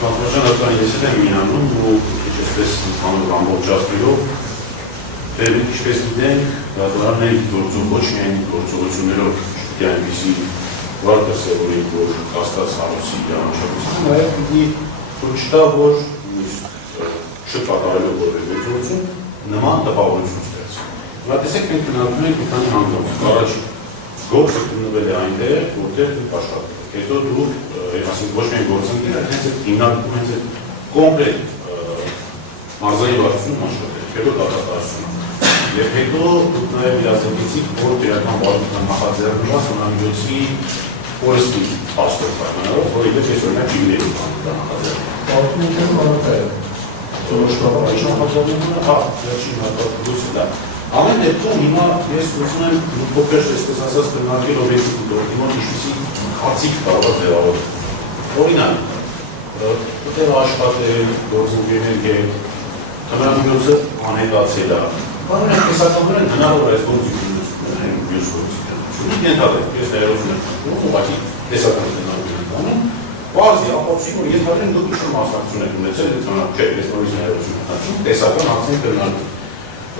Մատուժանական եսել եմ մինանում ու ինչպես հանուր ամբողջացնելով դեպի ինչպես գիտենք, դատարանների գործում ոչ միայն գործողություններով այնպիսի վարկասևորին, որ կաստած հարուսի անչափություն, նաև պիտի թույլ չտա, որ չկատարելով որևէ գործողություն նման տպավորություն ստեղծի։ Տեսեք, մենք քննարկում ենք մի քանի հանգամանք։ Առաջին գործը գտնվել է այնտեղ, որտեղ դուք աշխատում եք։ Հետո դուք, ասենք ոչ միայն գործընկեր, հենց այդ հիմնարկում հենց այդ կոնկրետ մարզային վարչությունում աշխատեք, հետո դատատարություն։ Եվ հետո դուք նաև իրազեկեցիք, որ դերական վարչության նախաձեռնված հնարավորությունի օրենսդի փաստով պայմանավորված, որի դեպ ես օրինակ իգներում նախաձեռնումը, ամեն դեպքում հիմա ես ուզում եմ փոքր այսպես ասած քննարկել օբյեկտիվ դոկումենտ ինչպիսի խացիկ կարող է ձևավորել։ Օրինակ, որտեղ աշխատել, գործընկերների հետ, հնարավորությունը անհետացել է։ Բանն է տեսականորեն հնարավոր է այս գործունեությունները մյուս գործունեությունները։ Ենթադրենք, ես ներողություն եմ ուղղակի տեսական հնարավորություն անում, բազի ապացույց, որ ենթադրենք դուք ինչ-որ մասնակցություն եք ունեցել, չէ, ես նորից ներողություն եմ, տեսական հարցերի քննարկում։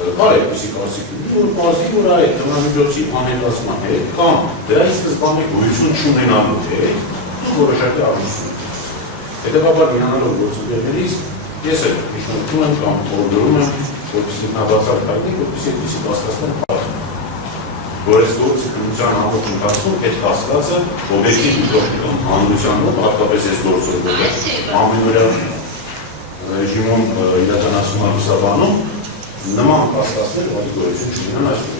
Կար այդպիսի կարծիքներ, որ բազի, որ այդ հնարավորությունի անհետացման հետ կամ դրա սկզբանե գոյություն չունենալու հետ դուք որոշակի առնչություն եք։ Հետևաբար միանալով գործընկերներից ես էլ իշխանություն եմ կամ օրդորում եմ, որպեսզի բացարձակվի, որպեսզի այդպիսի կասկածներ փոխվեն։ Որ այս գործի քննության ամբողջ ընթացքում այդ կասկածը օբյեկտիվ դիտորդներում հանրության մոտ հատկապես այս գործողությունները ամենօրյա ռեժիմում իրականացումը լուսաբանում նման կասկածներ ուղղակի գոյություն չունենան այս